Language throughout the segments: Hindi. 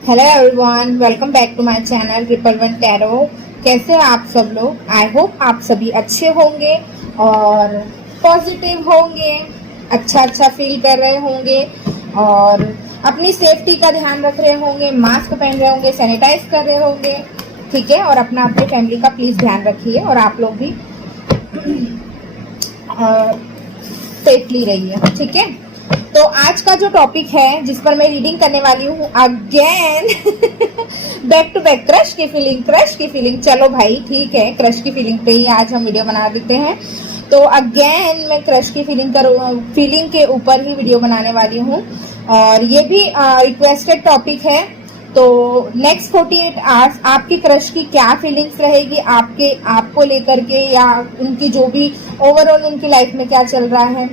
Hello everyone, welcome back to my channel triple one tarot. कैसे हैं आप सब लोग? आई होप आप सभी अच्छे होंगे और पॉजिटिव होंगे, अच्छा फील कर रहे होंगे और अपनी सेफ्टी का ध्यान रख रहे होंगे, मास्क पहन रहे होंगे, सैनिटाइज कर रहे होंगे। ठीक है, और अपना अपनी फैमिली का प्लीज ध्यान रखिए और आप लोग भी सेफली रहिए। ठीक है, तो आज का जो टॉपिक है जिस पर मैं रीडिंग करने वाली हूँ again back to back crush की फीलिंग। चलो भाई ठीक है, क्रश की फीलिंग पे ही आज हम वीडियो बना देते हैं। तो अगेन मैं क्रश की फीलिंग के ऊपर ही वीडियो बनाने वाली हूँ और ये भी रिक्वेस्टेड टॉपिक है। तो नेक्स्ट 48 आवर्स आपकी क्रश की क्या फीलिंग्स रहेगी आपको लेकर के, या उनकी जो भी ओवरऑल उनकी लाइफ में क्या चल रहा है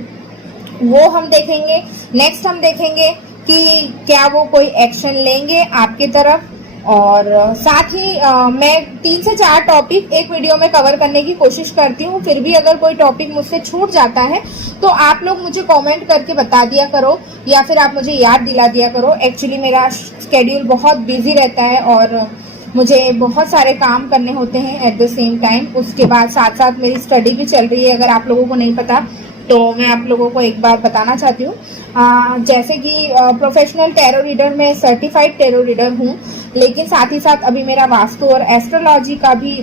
वो हम देखेंगे। नेक्स्ट हम देखेंगे कि क्या वो कोई एक्शन लेंगे आपकी तरफ, और साथ ही मैं 3 से 4 टॉपिक एक वीडियो में कवर करने की कोशिश करती हूँ। फिर भी अगर कोई टॉपिक मुझसे छूट जाता है तो आप लोग मुझे कमेंट करके बता दिया करो या फिर आप मुझे याद दिला दिया करो। एक्चुअली मेरा स्केड्यूल बहुत बिजी रहता है और मुझे बहुत सारे काम करने होते हैं एट द सेम टाइम। उसके बाद साथ साथ मेरी स्टडी भी चल रही है। अगर आप लोगों को नहीं पता तो मैं आप लोगों को एक बार बताना चाहती हूँ। जैसे कि प्रोफेशनल टैरो रीडर, मैं सर्टिफाइड टैरो रीडर हूँ, लेकिन साथ ही साथ अभी मेरा वास्तु और एस्ट्रोलॉजी का भी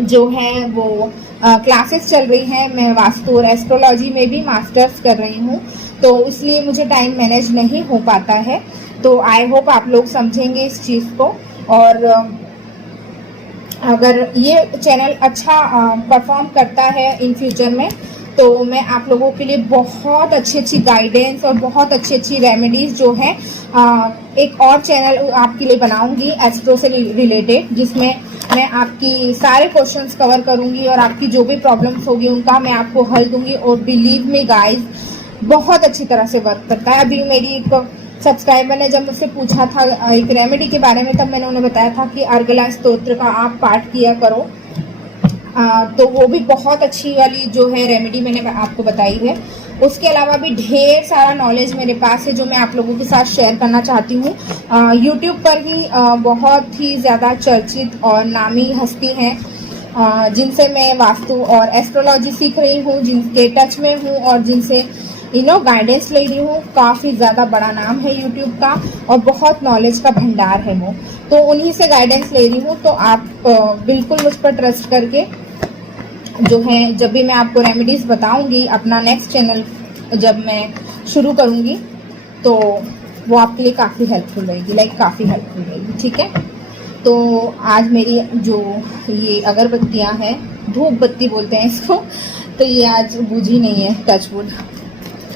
जो है वो क्लासेस चल रही हैं। मैं वास्तु और एस्ट्रोलॉजी में भी मास्टर्स कर रही हूँ, तो इसलिए मुझे टाइम मैनेज नहीं हो पाता है। तो आई होप आप लोग समझेंगे इस चीज़ को। और अगर ये चैनल अच्छा परफॉर्म करता है इन फ्यूचर में तो मैं आप लोगों के लिए बहुत अच्छी गाइडेंस और बहुत अच्छी रेमेडीज जो है एक और चैनल आपके लिए बनाऊंगी एस्ट्रो से रिलेटेड, जिसमें मैं आपकी सारे क्वेश्चंस कवर करूंगी और आपकी जो भी प्रॉब्लम्स होगी उनका मैं आपको हल दूंगी। और बिलीव मी गाइस, बहुत अच्छी तरह से वर्क करता है। अभी मेरी एक सब्सक्राइबर ने जब मुझसे पूछा था एक रेमेडी के बारे में, तब मैंने उन्हें बताया था कि अर्गला स्तोत्र का आप पाठ किया करो। तो वो भी बहुत अच्छी वाली जो है रेमेडी मैंने आपको बताई है। उसके अलावा भी ढेर सारा नॉलेज मेरे पास है जो मैं आप लोगों के साथ शेयर करना चाहती हूँ। यूट्यूब पर भी बहुत ही ज़्यादा चर्चित और नामी हस्ती हैं जिनसे मैं वास्तु और एस्ट्रोलॉजी सीख रही हूँ, जिनके टच में हूँ और जिनसे गाइडेंस ले रही हूँ। काफ़ी ज़्यादा बड़ा नाम है यूट्यूब का और बहुत नॉलेज का भंडार है वो, तो उन्हीं से गाइडेंस ले रही हूँ। तो आप बिल्कुल मुझ पर ट्रस्ट करके जो है, जब भी मैं आपको रेमेडीज बताऊंगी अपना नेक्स्ट चैनल जब मैं शुरू करूंगी तो वो आपके लिए काफ़ी हेल्पफुल रहेगी, काफ़ी हेल्पफुल रहेगी। ठीक है, तो आज मेरी जो ये अगरबत्तियां हैं, धूप बत्ती बोलते हैं इसको, तो ये आज बुझी नहीं है, टचवुड।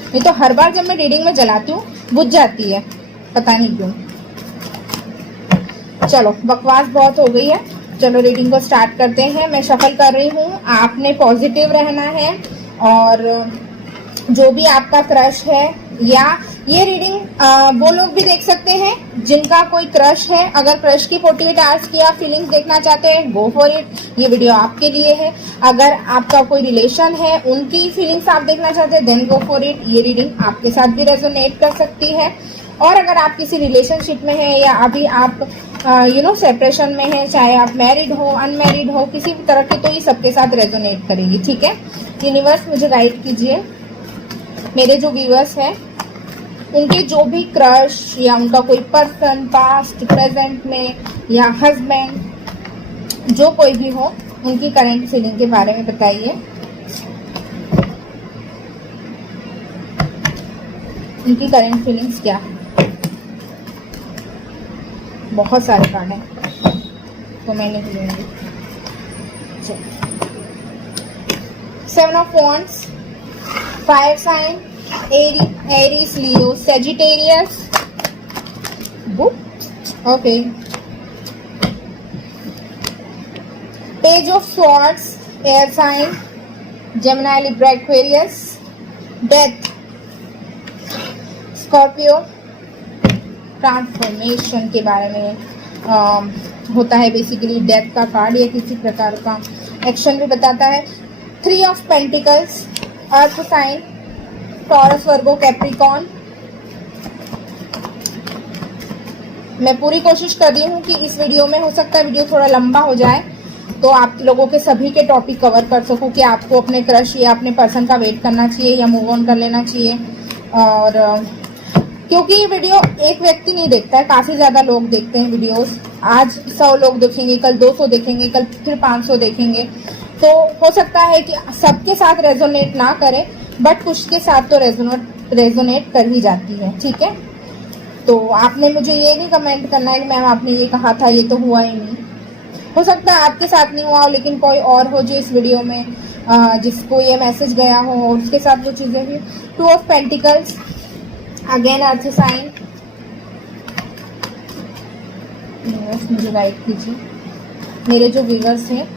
नहीं तो हर बार जब मैं रीडिंग में जलाती हूँ बुझ जाती है, पता नहीं क्यों। चलो बकवास बहुत हो गई है, चलो रीडिंग को स्टार्ट करते हैं। मैं शफल कर रही हूँ, आपने पॉजिटिव रहना है और जो भी आपका क्रश है, या ये रीडिंग वो लोग भी देख सकते हैं जिनका कोई क्रश है। अगर क्रश की 48 आवर्स की आप फीलिंग्स देखना चाहते हैं, गो फॉर इट, ये वीडियो आपके लिए है। अगर आपका कोई रिलेशन है, उनकी फीलिंग्स आप देखना चाहते हैं, देन गो फॉर इट, ये रीडिंग आपके साथ भी रेजोनेट कर सकती है। और अगर आप किसी रिलेशनशिप में हैं या अभी आप सेपरेशन में है, चाहे आप मैरिड हो अनमैरिड हो, किसी भी तरह के, तो ये सबके साथ रेजोनेट करेंगी। ठीक है, यूनिवर्स मुझे गाइड कीजिए। मेरे जो व्यूअर्स हैं उनके जो भी क्रश या उनका कोई पर्सन पास्ट प्रेजेंट में या हस्बैंड जो कोई भी हो, उनकी करंट फीलिंग के बारे में बताइए। उनकी करंट फीलिंग्स क्या है? बहुत सारे कार्ड हैं तो मैं लिख लूंगी। 7 of wands, fire sign, Aries, Leo, Sagittarius, okay, page of swords, air sign, Gemini, Libra, Aquarius, death, Scorpio. Transformation के बारे में होता है बेसिकली डेथ का कार्ड, या किसी प्रकार का एक्शन भी बताता है। 3 of pentacles, earth sign, Taurus, Virgo, Capricorn, मैं पूरी कोशिश कर रही हूँ कि इस वीडियो में, हो सकता है वीडियो थोड़ा लंबा हो जाए, तो आप लोगों के सभी के टॉपिक कवर कर सकूँ कि आपको अपने क्रश या अपने पर्सन का वेट करना चाहिए या मूव ऑन कर लेना चाहिए। और क्योंकि ये वीडियो एक व्यक्ति नहीं देखता है, काफ़ी ज़्यादा लोग देखते हैं वीडियोस। आज 100 लोग देखेंगे, कल 200 देखेंगे, कल फिर 500 देखेंगे। तो हो सकता है कि सबके साथ रेजोनेट ना करे, बट कुछ के साथ तो रेजोनेट कर ही जाती है। ठीक है, तो आपने मुझे ये नहीं कमेंट करना है कि मैम आपने ये कहा था, ये तो हुआ ही नहीं। हो सकता है आपके साथ नहीं हुआ, लेकिन कोई और हो जो इस वीडियो में जिसको ये मैसेज गया हो और उसके साथ वो चीज़ें हुई। 2 of pentacles, again earth sign. मुझे गाइड कीजिए, मेरे जो व्यूअर्स हैं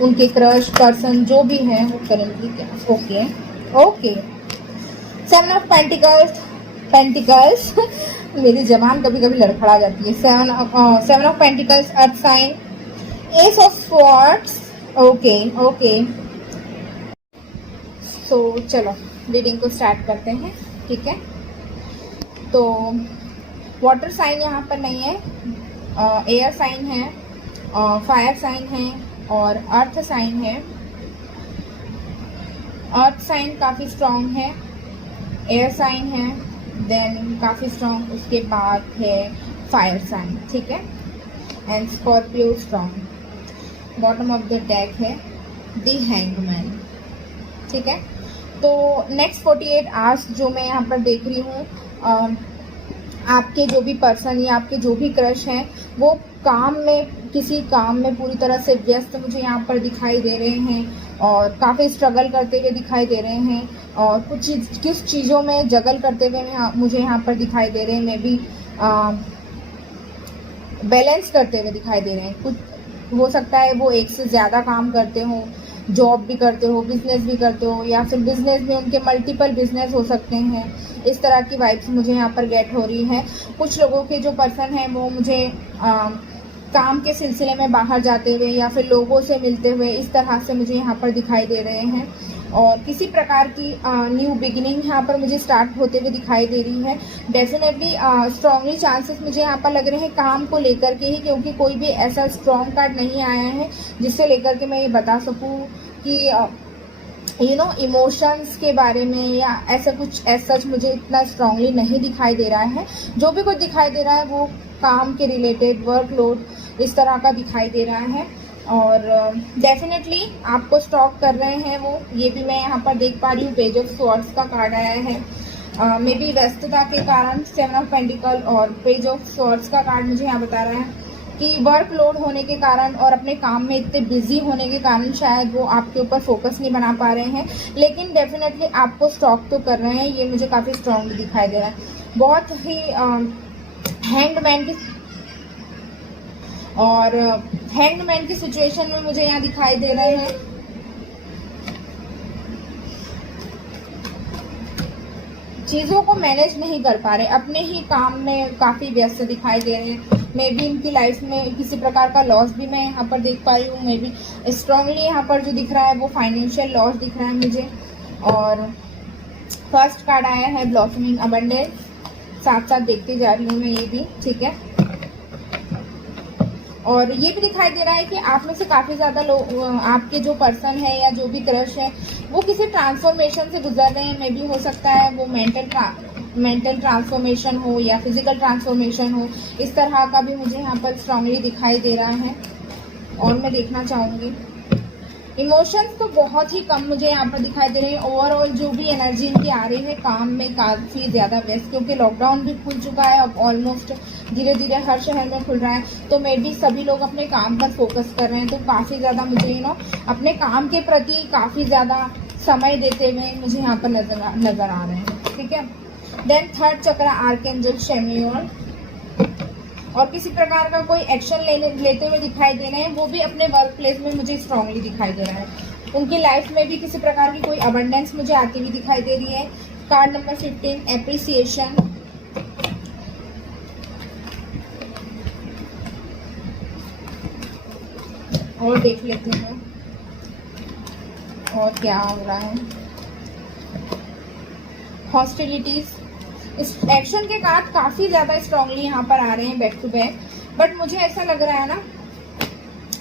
उनके क्रश पर्सन जो भी हैं वो करेंगे क्या? ओके ओके, 7 ऑफ पेंटिकल्स मेरी जबान कभी कभी लड़खड़ा जाती है। 7 of pentacles, earth sign, ace of swords. Okay okay, तो चलो रीडिंग को स्टार्ट करते हैं। ठीक है, तो वाटर साइन यहाँ पर नहीं है, एयर साइन है, फायर साइन है और अर्थ साइन है। अर्थ साइन काफ़ी स्ट्रॉन्ग है, एयर साइन है, देन काफ़ी स्ट्रॉन्ग, उसके बाद है फायर साइन। ठीक है, and Scorpio strong. Bottom of the deck है द हैंगमैन। ठीक है, तो नेक्स्ट 48 आवर्स जो मैं यहाँ पर देख रही हूँ, आपके जो भी पर्सन या आपके जो भी क्रश हैं वो काम में, किसी काम में पूरी तरह से व्यस्त मुझे यहाँ पर दिखाई दे रहे हैं और काफ़ी स्ट्रगल करते हुए दिखाई दे रहे हैं और किस चीज़ों में जगल करते हुए मुझे यहाँ पर दिखाई दे रहे हैं। मे बी बैलेंस करते हुए दिखाई दे रहे हैं। कुछ हो सकता है वो एक से ज़्यादा काम करते हो, जॉब भी करते हो, बिजनेस भी करते हो, या फिर बिजनेस में उनके मल्टीपल बिजनेस हो सकते हैं। इस तरह की वाइब्स मुझे यहाँ पर गेट हो रही है। कुछ लोगों के जो पर्सन हैं वो मुझे काम के सिलसिले में बाहर जाते हुए या फिर लोगों से मिलते हुए इस तरह से मुझे यहाँ पर दिखाई दे रहे हैं और किसी प्रकार की न्यू बिगिनिंग यहाँ पर मुझे स्टार्ट होते हुए दिखाई दे रही है। डेफिनेटली स्ट्रांगली चांसेस मुझे यहाँ पर लग रहे हैं काम को लेकर के ही, क्योंकि कोई भी ऐसा स्ट्रॉन्ग कार्ड नहीं आया है जिससे लेकर के मैं ये बता सकूँ कि इमोशंस के बारे में या ऐसा कुछ सच मुझे इतना स्ट्रांगली नहीं दिखाई दे रहा है। जो भी कुछ दिखाई दे रहा है वो काम के रिलेटेड, वर्कलोड इस तरह का दिखाई दे रहा है और डेफिनेटली आपको स्टॉक कर रहे हैं वो, ये भी मैं यहाँ पर देख पा रही हूँ। पेज ऑफ स्वॉर्ड्स का कार्ड आया है, मे बी व्यस्तता के कारण 7 ऑफ पेंटिकल और पेज ऑफ स्वॉर्ड्स का कार्ड मुझे यहाँ बता रहा है कि वर्कलोड होने के कारण और अपने काम में इतने बिजी होने के कारण शायद वो आपके ऊपर फोकस नहीं बना पा रहे हैं, लेकिन डेफिनेटली आपको स्टॉक तो कर रहे हैं। ये मुझे काफ़ी स्ट्रांगली दिखाई दे रहा है। बहुत ही हैंगमैन की और हैंगमैन की सिचुएशन में मुझे यहाँ दिखाई दे रहे हैं। चीज़ों को मैनेज नहीं कर पा रहे, अपने ही काम में काफ़ी व्यस्त दिखाई दे रहे हैं। मे बी इनकी लाइफ में किसी प्रकार का लॉस भी मैं यहाँ पर देख पा रही हूँ। मे बी स्ट्रांगली यहाँ पर जो दिख रहा है वो फाइनेंशियल लॉस दिख रहा है मुझे। और फर्स्ट कार्ड आया है ब्लॉसमिंग अबंडेंस, साथ साथ देखती जा रही हूँ मैं ये भी। ठीक है, और ये भी दिखाई दे रहा है कि आप में से काफ़ी ज़्यादा लोग, आपके जो पर्सन है या जो भी क्रश है वो किसी ट्रांसफॉर्मेशन से गुजर रहे हैं। मे बी हो सकता है वो मेंटल ट्रांसफॉर्मेशन हो या फिजिकल ट्रांसफॉर्मेशन हो, इस तरह का भी मुझे यहाँ पर स्ट्रांगली दिखाई दे रहा है। और मैं देखना चाहूँगी इमोशंस तो बहुत ही कम मुझे यहाँ पर दिखाई दे रहे हैं। ओवरऑल जो भी एनर्जी इनकी आ रही है काम में काफ़ी ज़्यादा व्यस्त, क्योंकि लॉकडाउन भी खुल चुका है, अब ऑलमोस्ट धीरे धीरे हर शहर में खुल रहा है, तो मे बी सभी लोग अपने काम पर फोकस कर रहे हैं। तो काफ़ी ज़्यादा मुझे अपने काम के प्रति काफ़ी ज़्यादा समय देते हुए मुझे यहाँ पर नजर आ रहे हैं। ठीक है, देन थर्ड चक्र आर्कएंजल शैम्यूएल, और किसी प्रकार का कोई एक्शन लेते हुए दिखाई दे रहे हैं, वो भी अपने वर्क प्लेस में मुझे स्ट्रांगली दिखाई दे रहा है। उनकी लाइफ में भी किसी प्रकार की कोई अबंडेंस मुझे आती हुई दिखाई दे रही है। कार्ड नंबर 15 एप्रिसिएशन, और देख लेते हैं और क्या हो रहा है। हॉस्टिलिटीज, इस एक्शन के कार्ड काफ़ी ज़्यादा स्ट्रांगली यहाँ पर आ रहे हैं बैक टू बैक, बट मुझे ऐसा लग रहा है ना,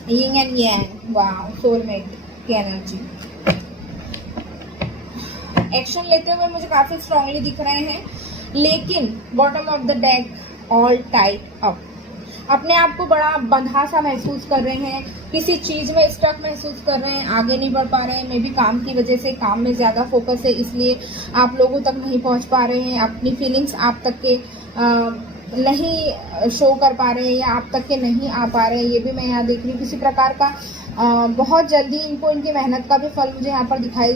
यिंग एंड यांग, वाह, सोलमेट की एनर्जी एक्शन लेते हुए मुझे काफ़ी स्ट्रांगली दिख रहे हैं। लेकिन bottom of the deck all tight up, अपने आप को बड़ा बंधा सा महसूस कर रहे हैं, किसी चीज़ में स्टक महसूस कर रहे हैं, आगे नहीं बढ़ पा रहे हैं। मे बी काम की वजह से, काम में ज़्यादा फोकस है, इसलिए आप लोगों तक नहीं पहुंच पा रहे हैं, अपनी फीलिंग्स आप तक के नहीं शो कर पा रहे हैं, या आप तक के नहीं आ पा रहे हैं। ये भी मैं यहाँ देख रही हूँ किसी प्रकार का बहुत जल्दी इनको इनकी मेहनत का भी फल मुझे यहाँ पर दिखाई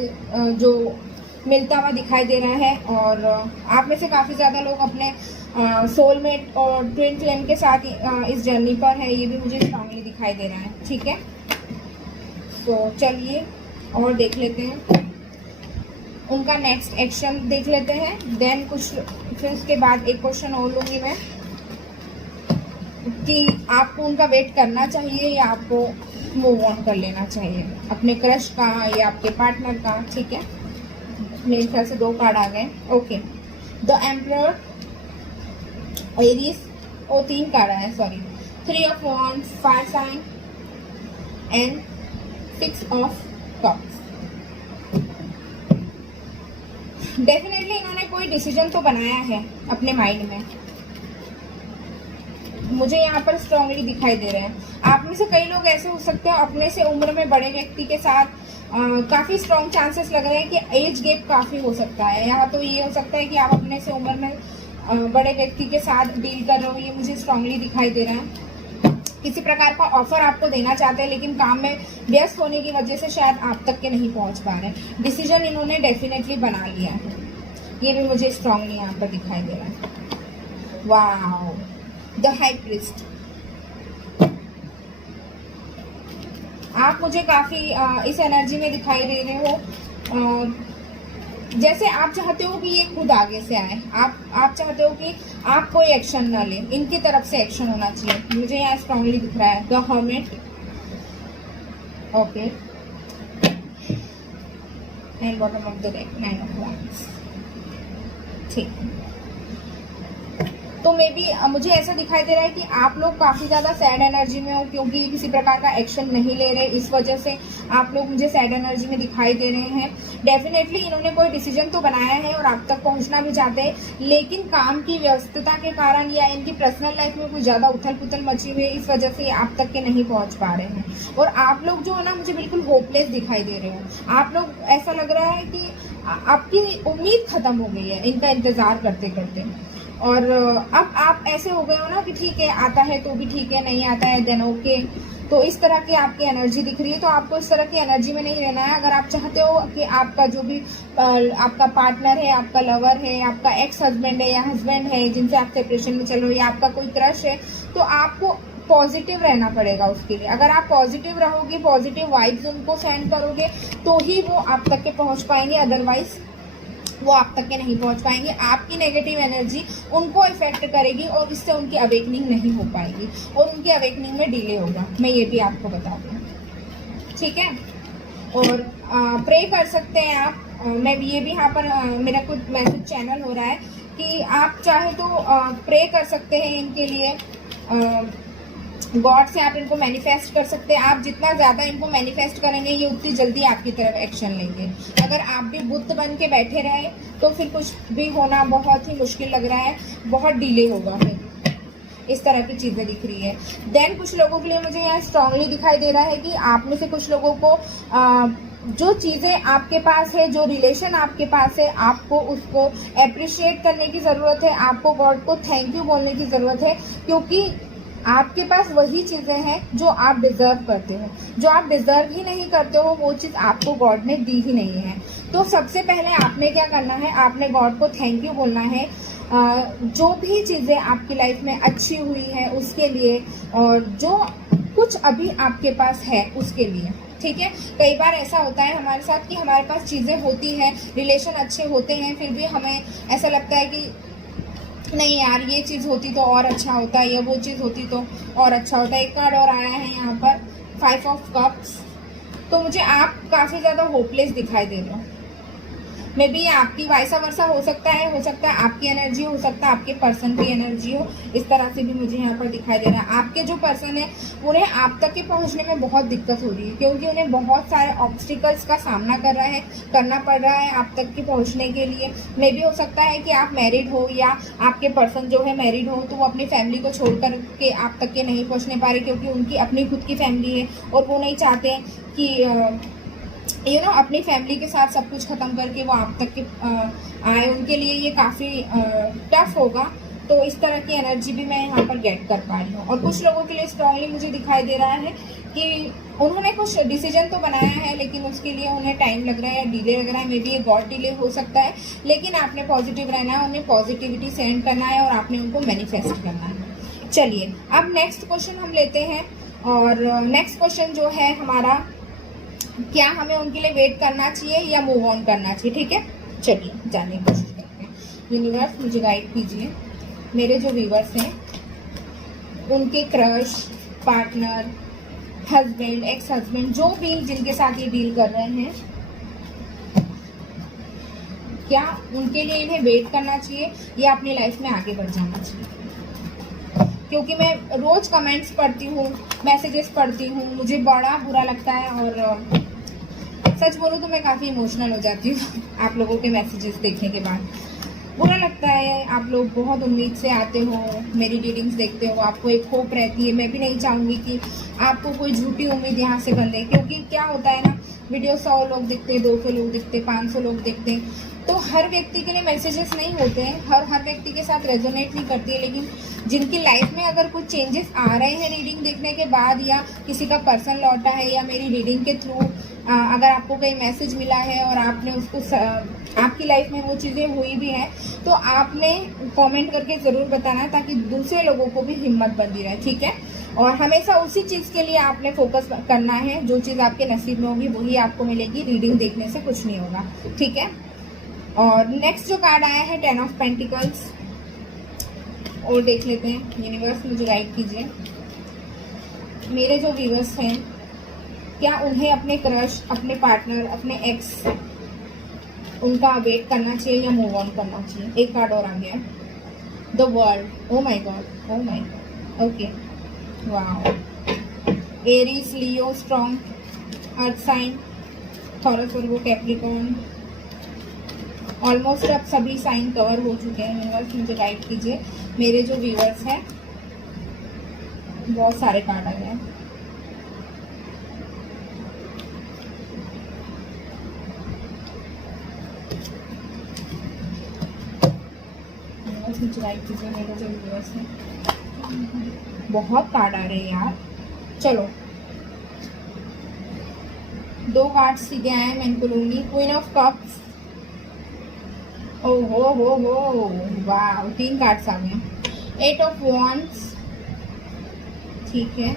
जो मिलता हुआ दिखाई दे रहा है। और आप में से काफ़ी ज़्यादा लोग अपने सोलमेट और ट्विन फ्लेम के साथ इस जर्नी पर है, ये भी मुझे स्ट्रांगली दिखाई दे रहा है। ठीक है, तो चलिए और देख लेते हैं उनका नेक्स्ट एक्शन देख लेते हैं। देन कुछ फिर उसके बाद एक क्वेश्चन और लूँगी मैं कि आपको उनका वेट करना चाहिए या आपको मूव ऑन कर लेना चाहिए अपने क्रश का या आपके पार्टनर का। ठीक है, मेरे ख्याल से 2 कार्ड आ गए। ओके, द एम्परर, एरीज, और 3 कार्ड आए, sorry, 3 of wands, fire sign and 6 of cups. Definitely इन्होंने कोई डिसीजन तो बनाया है अपने माइंड में, मुझे यहाँ पर स्ट्रांगली दिखाई दे रहे हैं। आप में से कई लोग ऐसे हो सकते हैं अपने से उम्र में बड़े व्यक्ति के साथ काफ़ी स्ट्रॉन्ग चांसेस लग रहे हैं कि एज गैप काफ़ी हो सकता है। यहाँ तो ये हो सकता है कि आप अपने से उम्र में बड़े व्यक्ति के साथ डील कर रहे हो, ये मुझे स्ट्रांगली दिखाई दे रहा है। किसी प्रकार का ऑफर आपको देना चाहते हैं, लेकिन काम में व्यस्त होने की वजह से शायद आप तक के नहीं पहुंच पा रहे हैं। डिसीजन इन्होंने डेफिनेटली बना लिया है, ये भी मुझे स्ट्रांगली यहाँ पर दिखाई दे रहा है। Wow, the high priest. आप मुझे काफ़ी इस एनर्जी में दिखाई दे रहे हो जैसे आप चाहते हो कि ये खुद आगे से आए, आप चाहते हो कि आप कोई एक्शन ना लें, इनकी तरफ से एक्शन होना चाहिए, मुझे यहाँ स्ट्रांगली दिख रहा है। The hermit, okay, and bottom of the deck 9 of wands. ठीक, तो मे बी मुझे ऐसा दिखाई दे रहा है कि आप लोग काफ़ी ज़्यादा सैड एनर्जी में हो, क्योंकि किसी प्रकार का एक्शन नहीं ले रहे, इस वजह से आप लोग मुझे सैड एनर्जी में दिखाई दे रहे हैं। डेफिनेटली इन्होंने कोई डिसीजन तो बनाया है और आप तक पहुंचना भी चाहते हैं, लेकिन काम की व्यस्तता के कारण या इनकी पर्सनल लाइफ में कुछ ज़्यादा उथल पुथल मची हुई है, इस वजह से आप तक के नहीं पहुँच पा रहे हैं। और आप लोग जो है ना, मुझे बिल्कुल होपलेस दिखाई दे रहे हो। आप लोग, ऐसा लग रहा है कि आपकी उम्मीद खत्म हो गई है इनका इंतज़ार करते करते, और अब आप ऐसे हो गए हो ना कि ठीक है, आता है तो भी ठीक है, नहीं आता है देन ओके। तो इस तरह की आपकी एनर्जी दिख रही है, तो आपको इस तरह की एनर्जी में नहीं रहना है। अगर आप चाहते हो कि आपका जो भी आपका पार्टनर है, आपका लवर है, आपका एक्स हस्बैंड है या हस्बैंड है जिनसे आप सेपरेशन में चल रहे हो, या आपका कोई क्रश है, तो आपको पॉजिटिव रहना पड़ेगा उसके लिए। अगर आप पॉजिटिव रहोगे, पॉजिटिव वाइब्स उनको सेंड करोगे, तो ही वो आप तक के पहुंच पाएंगे, अदरवाइज वो आप तक के नहीं पहुंच पाएंगे। आपकी नेगेटिव एनर्जी उनको इफेक्ट करेगी और इससे उनकी अवेकनिंग नहीं हो पाएगी और उनकी अवेकनिंग में डिले होगा, मैं ये भी आपको बता दूँ। ठीक है, और प्रे कर सकते हैं आप। मैं ये भी यहाँ पर मेरा कुछ मैसेज चैनल हो रहा है कि आप चाहे तो प्रे कर सकते हैं इनके लिए, गॉड से आप इनको मैनिफेस्ट कर सकते हैं। आप जितना ज़्यादा इनको मैनिफेस्ट करेंगे, ये उतनी जल्दी आपकी तरफ एक्शन लेंगे। अगर आप भी बुद्ध बन के बैठे रहे तो फिर कुछ भी होना बहुत ही मुश्किल लग रहा है, बहुत डिले होगा। फिर इस तरह की चीज़ें दिख रही है। देन कुछ लोगों के लिए मुझे यहाँ स्ट्रांगली दिखाई दे रहा है कि आप में से कुछ लोगों को जो चीज़ें आपके पास है, जो रिलेशन आपके पास है, आपको उसको अप्रिशिएट करने की ज़रूरत है। आपको गॉड को थैंक यू बोलने की ज़रूरत है, क्योंकि आपके पास वही चीज़ें हैं जो आप डिज़र्व करते हो। जो आप डिज़र्व ही नहीं करते हो, वो चीज़ आपको गॉड ने दी ही नहीं है। तो सबसे पहले आपने क्या करना है, आपने गॉड को थैंक यू बोलना है जो भी चीज़ें आपकी लाइफ में अच्छी हुई है उसके लिए, और जो कुछ अभी आपके पास है उसके लिए। ठीक है, कई बार ऐसा होता है हमारे साथ कि हमारे पास चीज़ें होती हैं, रिलेशन अच्छे होते हैं, फिर भी हमें ऐसा लगता है कि नहीं यार, ये चीज़ होती तो और अच्छा होता है, या वो चीज़ होती तो और अच्छा होता है। एक कार्ड और आया है यहाँ पर 5 ऑफ कप्स। तो मुझे आप काफ़ी ज़्यादा होपलेस दिखाई दे रहे हो। मे बी आपकी वाइसा वर्सा हो सकता है आपकी एनर्जी हो सकता है आपके पर्सन की एनर्जी हो। इस तरह से भी मुझे यहाँ पर दिखाई दे रहा है। आपके जो पर्सन है उन्हें आप तक के पहुँचने में बहुत दिक्कत हो रही है, क्योंकि उन्हें बहुत सारे ऑब्स्टिकल्स का सामना करना पड़ रहा है आप तक के पहुँचने के लिए। मे बी हो सकता है कि आप मैरिड हो या आपके पर्सन जो है मैरिड हो, तो वो अपनी फैमिली को छोड़ कर के आप तक के नहीं पहुँचने पा रहे, क्योंकि उनकी अपनी खुद की फैमिली है और वो नहीं चाहते हैं कि अपनी फैमिली के साथ सब कुछ ख़त्म करके वो आप तक के आए। उनके लिए ये काफ़ी टफ होगा। तो इस तरह की एनर्जी भी मैं यहाँ पर गेट कर पा रही हूँ। और कुछ लोगों के लिए स्ट्रांगली मुझे दिखाई दे रहा है कि उन्होंने कुछ डिसीजन तो बनाया है, लेकिन उसके लिए उन्हें टाइम लग रहा है या डिले लग रहा है। मे बी ये गॉड डिले हो सकता है, लेकिन आपने पॉजिटिव रहना है, उन्हें पॉजिटिविटी सेंड करना है और आपने उनको मैनिफेस्ट करना है। चलिए अब नेक्स्ट क्वेश्चन हम लेते हैं। और नेक्स्ट क्वेश्चन जो है हमारा, क्या हमें उनके लिए वेट करना चाहिए या मूव ऑन करना चाहिए? ठीक है, चलिए जानने की कोशिश करते हैं। यूनिवर्स मुझे गाइड कीजिए, मेरे जो व्यूवर्स हैं उनके crush, partner, husband, ex husband, जो भी जिनके साथ ये डील कर रहे हैं, क्या उनके लिए इन्हें वेट करना चाहिए या अपनी लाइफ में आगे बढ़ जाना चाहिए? क्योंकि मैं रोज कमेंट्स पढ़ती हूँ, मैसेजेस पढ़ती हूँ, मुझे बड़ा बुरा लगता है और सच बोलूँ तो मैं काफ़ी इमोशनल हो जाती हूँ आप लोगों के मैसेजेस देखने के बाद। बुरा लगता है, आप लोग बहुत उम्मीद से आते हो, मेरी रीडिंग्स देखते हो, आपको एक होप रहती है। मैं भी नहीं चाहूँगी कि आपको कोई झूठी उम्मीद यहाँ से बंधे, क्योंकि क्या होता है ना, वीडियो 100 लोग देखते हैं, 200 लोग देखते हैं, 500 लोग देखते हैं, तो हर व्यक्ति के लिए मैसेजेस नहीं होते हैं, हर व्यक्ति के साथ रेजोनेट नहीं करती है। लेकिन जिनकी लाइफ में अगर कुछ चेंजेस आ रहे हैं रीडिंग देखने के बाद, या किसी का पर्सन लौटा है, या मेरी रीडिंग के थ्रू अगर आपको कोई मैसेज मिला है और आपने उसको आपकी लाइफ में वो चीज़ें हुई भी हैं, तो आपने कमेंट करके ज़रूर बताना है, ताकि दूसरे लोगों को भी हिम्मत बंधी रहे। ठीक है, और हमेशा उसी चीज़ के लिए आपने फोकस करना है, जो चीज़ आपके नसीब में होगी वही आपको मिलेगी। रीडिंग देखने से कुछ नहीं होगा। ठीक है, और नेक्स्ट जो कार्ड आया है 10 ऑफ पेंटिकल्स, और देख लेते हैं। यूनिवर्स मुझे गाइड कीजिए, मेरे जो व्यूअर्स हैं, क्या उन्हें अपने क्रश, अपने पार्टनर, अपने एक्स, उनका वेट करना चाहिए या मूव ऑन करना चाहिए? एक कार्ड और आ गया, the world. Oh my god, oh my god, okay, wow. Aries, Leo, strong, earth sign, Taurus, Virgo, Capricorn, almost अब सभी साइन कवर हो चुके हैं। यूनिवर्स मुझे गाइड कीजिए, मेरे जो व्यूअर्स हैं, बहुत सारे कार्ड आ गए हैं। मुझे गाइड कीजिए, मेरे जो व्यूअर्स हैं, बहुत कार्ड आ रहे हैं यार। चलो 2 कार्ड सीधे आए, मैं इनको लूंगी। क्वीन ऑफ कप्स, ओह हो, वाह, 3 कार्ड्स आ गए। 8 ऑफ वॉन्ड्स, ठीक है,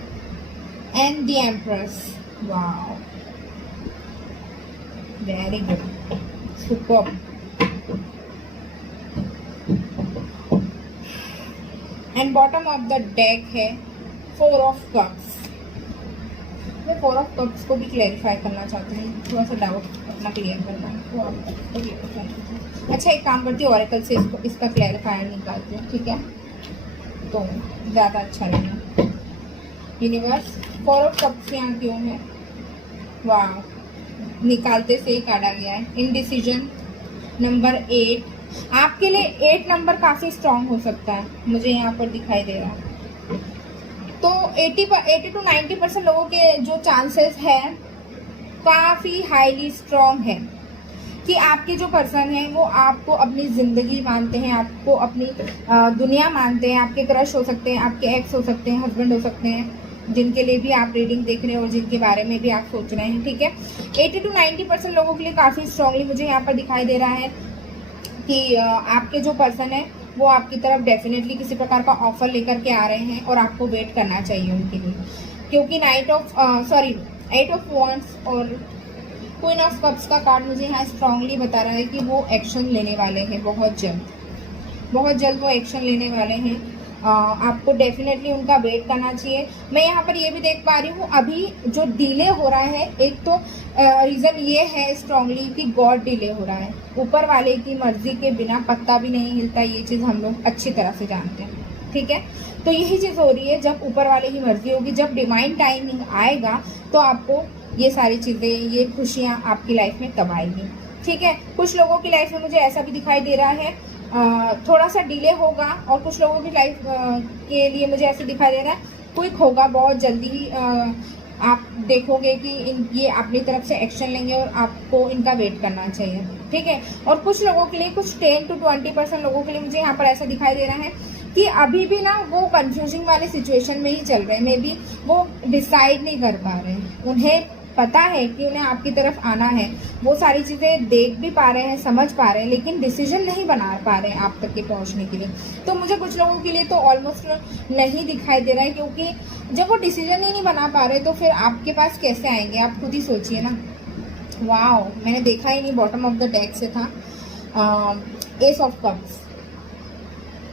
एंड द एम्प्रेस, वाह, very good, super. And bottom of the deck है 4 ऑफ कप्स। मैं 4 ऑफ कप्स को भी क्लैरिफाई करना चाहती हूँ, थोड़ा सा डाउट अपना क्लियर करना है। अच्छा, एक काम करती हूँ, ऑरेकल से इसका क्लैरिफायर निकालती हूँ। ठीक है, तो ज़्यादा अच्छा लगेगा। यूनिवर्स, 4 ऑफ कप्स यहाँ क्यों है? वाह, निकालते से ही कार्ड आ गया है, इनडिसीजन। नंबर 8, आपके लिए 8 नंबर काफ़ी स्ट्रांग हो सकता है, मुझे यहाँ पर दिखाई दे रहा है। तो 80 to 90% लोगों के जो चांसेस हैं काफ़ी हाईली स्ट्रांग है कि आपके जो पर्सन हैं वो आपको अपनी ज़िंदगी मानते हैं, आपको अपनी दुनिया मानते हैं। आपके क्रश हो सकते हैं, आपके एक्स हो सकते हैं, हस्बैंड हो सकते हैं, जिनके लिए भी आप रीडिंग देख रहे हैं और जिनके बारे में भी आप सोच रहे हैं। ठीक है, 80 to 90% लोगों के लिए काफ़ी स्ट्रांगली मुझे यहाँ पर दिखाई दे रहा है कि आपके जो पर्सन है वो आपकी तरफ डेफिनेटली किसी प्रकार का ऑफर लेकर के आ रहे हैं और आपको वेट करना चाहिए उनके लिए, क्योंकि 8 ऑफ वॉन्ड्स और क्वीन ऑफ कप्स का कार्ड मुझे यहाँ स्ट्रांगली बता रहा है कि वो एक्शन लेने वाले हैं बहुत जल्द वो एक्शन लेने वाले हैं। आपको डेफिनेटली उनका वेट करना चाहिए। मैं यहाँ पर ये भी देख पा रही हूँ अभी जो डिले हो रहा है, एक तो रीज़न ये है स्ट्रांगली कि गॉड डिले हो रहा है, ऊपर वाले की मर्जी के बिना पत्ता भी नहीं हिलता, ये चीज़ हम लोग अच्छी तरह से जानते हैं, ठीक है। तो यही चीज़ हो रही है, जब ऊपर वाले की मर्जी होगी, जब डिवाइन टाइमिंग आएगा तो आपको ये सारी चीज़ें, ये खुशियाँ आपकी लाइफ में तब आएगी, ठीक है। कुछ लोगों की लाइफ में मुझे ऐसा भी दिखाई दे रहा है थोड़ा सा डिले होगा, और कुछ लोगों की लाइफ के लिए मुझे ऐसे दिखाई दे रहा है क्विक होगा, बहुत जल्दी ही आप देखोगे कि ये अपनी तरफ से एक्शन लेंगे और आपको इनका वेट करना चाहिए, ठीक है। और कुछ लोगों के लिए, कुछ 10 to 20% लोगों के लिए मुझे यहाँ पर ऐसा दिखाई दे रहा है कि अभी भी ना वो कंफ्यूजिंग वाले सिचुएशन में ही चल रहे हैं, मे बी वो डिसाइड नहीं कर पा रहे हैं। उन्हें पता है कि उन्हें आपकी तरफ आना है, वो सारी चीज़ें देख भी पा रहे हैं, समझ पा रहे हैं, लेकिन डिसीजन नहीं बना पा रहे हैं आप तक के पहुंचने के लिए। तो मुझे कुछ लोगों के लिए तो ऑलमोस्ट नहीं दिखाई दे रहा है, क्योंकि जब वो डिसीजन ही नहीं बना पा रहे तो फिर आपके पास कैसे आएंगे, आप खुद ही सोचिए ना। वाओ, मैंने देखा ही नहीं, बॉटम ऑफ द डेक से था एस ऑफ कप्स।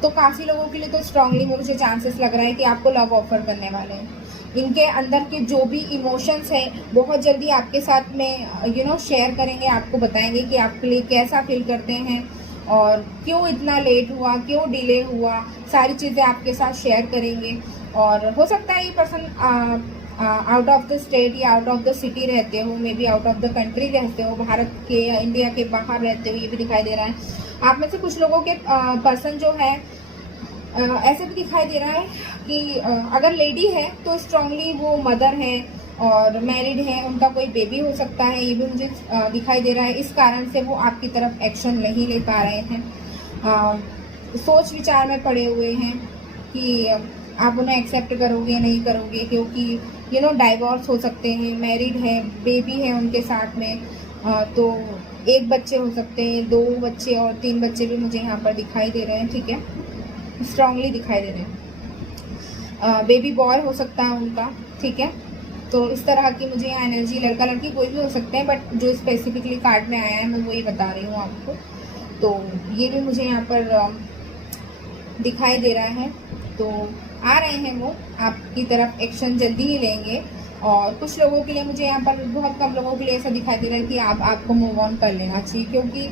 तो काफ़ी लोगों के लिए तो स्ट्रांगली मुझे चांसेस लग रहा है कि आपको लव ऑफर करने वाले हैं। इनके अंदर के जो भी इमोशंस हैं बहुत जल्दी आपके साथ में शेयर करेंगे, आपको बताएंगे कि आपके लिए कैसा फील करते हैं और क्यों इतना लेट हुआ, क्यों डिले हुआ, सारी चीज़ें आपके साथ शेयर करेंगे। और हो सकता है ये person out of the state या आउट ऑफ द सिटी रहते हो, may be out of the country रहते हो, भारत के या इंडिया के बाहर रहते हो, ये भी दिखाई दे रहा है। आप में से कुछ लोगों के पर्सन जो है ऐसे भी दिखाई दे रहा है कि अगर लेडी है तो स्ट्रांगली वो मदर है और मैरिड है, उनका कोई बेबी हो सकता है, ये भी मुझे दिखाई दे रहा है। इस कारण से वो आपकी तरफ एक्शन नहीं ले पा रहे हैं, सोच विचार में पड़े हुए हैं कि आप उन्हें एक्सेप्ट करोगे नहीं करोगे, क्योंकि डाइवोर्स हो सकते हैं, मैरिड है, बेबी है उनके साथ में, तो एक बच्चे हो सकते हैं, 2 बच्चे और 3 बच्चे भी मुझे यहाँ पर दिखाई दे रहे हैं, ठीक है, स्ट्रांगली दिखाई दे रहे हैं। बेबी बॉय हो सकता है उनका, ठीक है। तो इस तरह की मुझे यहाँ एनर्जी, लड़का लड़की कोई भी हो सकते हैं, बट जो स्पेसिफिकली कार्ड में आया है मैं वही बता रही हूँ आपको। तो ये भी मुझे यहाँ पर दिखाई दे रहा है, तो आ रहे हैं वो आपकी तरफ, एक्शन जल्दी ही लेंगे। और कुछ लोगों के लिए मुझे यहाँ पर, बहुत कम लोगों के लिए ऐसा दिखाई दे रहा है कि आपको मूव ऑन कर लेना चाहिए, क्योंकि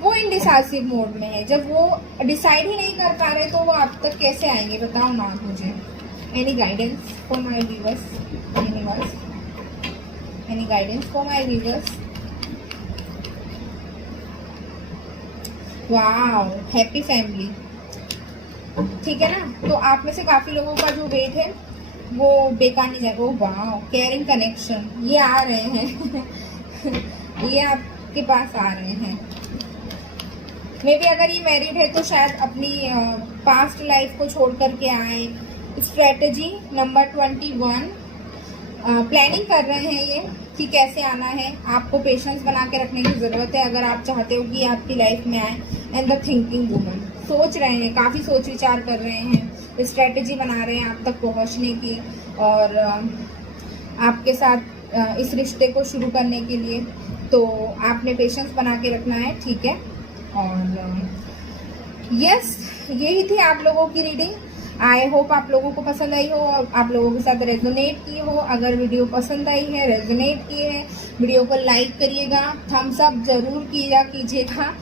वो इनडिसाइसिव मोड में है। जब वो डिसाइड ही नहीं कर पा रहे तो वो आप तक कैसे आएंगे, बताओ ना आप मुझे। Any guidance for my viewers, universe, any guidance for my viewers. Wow, happy family, ठीक है ना। तो आप में से काफी लोगों का जो वेट है वो बेकार नहीं जाएगा। वाओ, केयरिंग कनेक्शन, ये आ रहे हैं ये आपके पास आ रहे हैं। मे बी अगर ये मैरिड है तो शायद अपनी पास्ट लाइफ को छोड़ करके आए। स्ट्रेटजी नंबर 21, प्लानिंग कर रहे हैं ये कि कैसे आना है। आपको पेशेंस बना के रखने की ज़रूरत है अगर आप चाहते हो कि आपकी लाइफ में आए। एंड द थिंकिंग वुमन, सोच रहे हैं, काफ़ी सोच विचार कर रहे हैं, स्ट्रेटजी बना रहे हैं आप तक पहुंचने की और आपके साथ इस रिश्ते को शुरू करने के लिए। तो आपने पेशेंस बना के रखना है, ठीक है। और यस, यही थी आप लोगों की रीडिंग। आई होप आप लोगों को पसंद आई हो और आप लोगों के साथ रेजोनेट की हो। अगर वीडियो पसंद आई है, रेजोनेट किए हैं, वीडियो को लाइक करिएगा, थम्स अप जरूर कीजिएगा।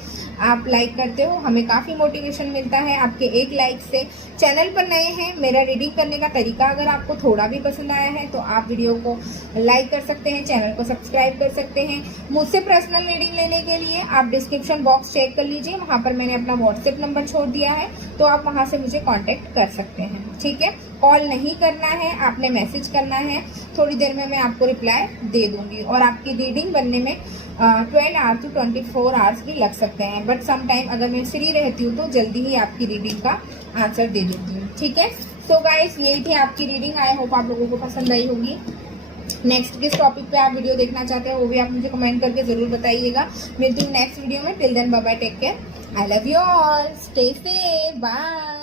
आप लाइक करते हो, हमें काफ़ी मोटिवेशन मिलता है आपके एक लाइक से। चैनल पर नए हैं, मेरा रीडिंग करने का तरीका अगर आपको थोड़ा भी पसंद आया है तो आप वीडियो को लाइक कर सकते हैं, चैनल को सब्सक्राइब कर सकते हैं। मुझसे पर्सनल रीडिंग लेने के लिए आप डिस्क्रिप्शन बॉक्स चेक कर लीजिए, वहाँ पर मैंने अपना व्हाट्सएप नंबर छोड़ दिया है, तो आप वहाँ से मुझे कॉन्टेक्ट कर सकते हैं, ठीक है। कॉल नहीं करना है, आपने मैसेज करना है, थोड़ी देर में मैं आपको रिप्लाई दे दूँगी। और आपकी रीडिंग बनने में 12 आवर्स to 24 आवर्स भी लग सकते हैं, बट सम टाइम अगर मैं फ्री रहती हूँ तो जल्दी ही आपकी रीडिंग का आंसर दे देती हूँ, ठीक है। सो गाइस, यही थी आपकी रीडिंग। आई होप आप लोगों को पसंद आई होगी। नेक्स्ट किस टॉपिक पे आप वीडियो देखना चाहते हैं वो भी आप मुझे कमेंट करके ज़रूर बताइएगा। मिलती हूँ नेक्स्ट वीडियो में। Till then bye bye, take care, I love you all, stay safe, bye.